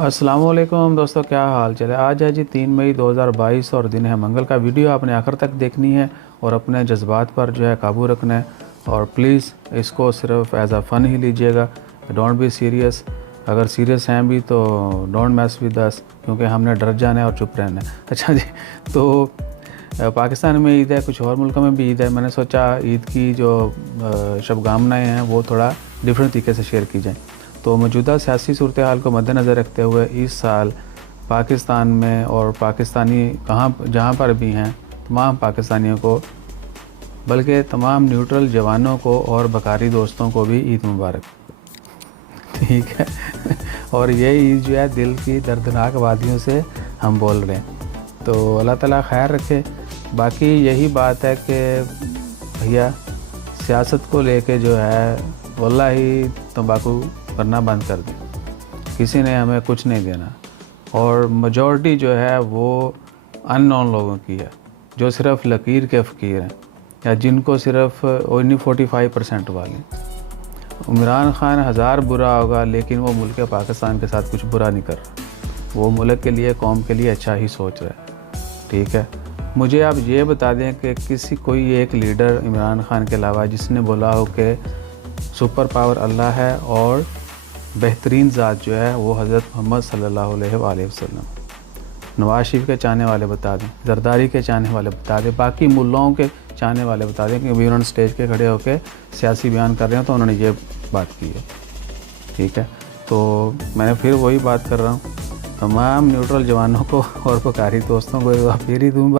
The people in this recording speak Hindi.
अस्सलाम वालेकुम दोस्तों, क्या हाल चाल है। आज है जी 3 मई 2022 और दिन है मंगल का। वीडियो आपने आखिर तक देखनी है और अपने जज्बात पर जो है काबू रखना है। और प्लीज़ इसको सिर्फ एज अ फ़न ही लीजिएगा, डोंट बी सीरियस। अगर सीरियस हैं भी तो डोंट मैस विद अस, क्योंकि हमने डर जाना है और चुप रहना है। अच्छा जी, तो पाकिस्तान में ईद है, कुछ और मुल्कों में भी ईद है। मैंने सोचा ईद की जो शुभकामनाएँ हैं वो थोड़ा डिफरेंट तरीके से शेयर की जाएँ। तो मौजूदा सियासी सूरत हाल को मद्देनज़र रखते हुए इस साल पाकिस्तान में और पाकिस्तानी जहाँ पर भी हैं तमाम पाकिस्तानियों को, बल्कि तमाम न्यूट्रल जवानों को और बकारी दोस्तों को भी ईद मुबारक। ठीक है। और ये ईद जो है दिल की दर्दनाक वादियों से हम बोल रहे हैं, तो अल्लाह ताला खैर रखे। बाकी यही बात है कि भैया सियासत को लेके जो है वल्लाही तंबाकू करना बंद कर दें। किसी ने हमें कुछ नहीं देना, और मेजॉरिटी जो है वो अननोन लोगों की है, जो सिर्फ लकीर के फ़कीर हैं या जिनको सिर्फ ओनली 45% वाले। इमरान खान हज़ार बुरा होगा लेकिन वो मुल्क पाकिस्तान के साथ कुछ बुरा नहीं कर रहा। वो मुल्क के लिए, कौम के लिए अच्छा ही सोच रहा है। ठीक है। मुझे आप ये बता दें कि कोई एक लीडर इमरान खान के अलावा जिसने बोला हो कि सुपर पावर अल्लाह है और बेहतरीन ज़ात जो है वो हज़रत मोहम्मद सल्लल्लाहु अलैहि वसल्लम। नवाज शरीफ के चाहने वाले बता दें, जरदारी के चाहने वाले बता दें, बाकी मुल्लाओं के चाहने वाले बता दें कि अभी उन्होंने स्टेज के खड़े होकर सियासी बयान कर रहे हैं तो उन्होंने ये बात की है। ठीक है। तो मैं फिर वही बात कर रहा हूँ, तमाम न्यूट्रल जवानों को और बकारी दोस्तों को फिर ही दूँगा।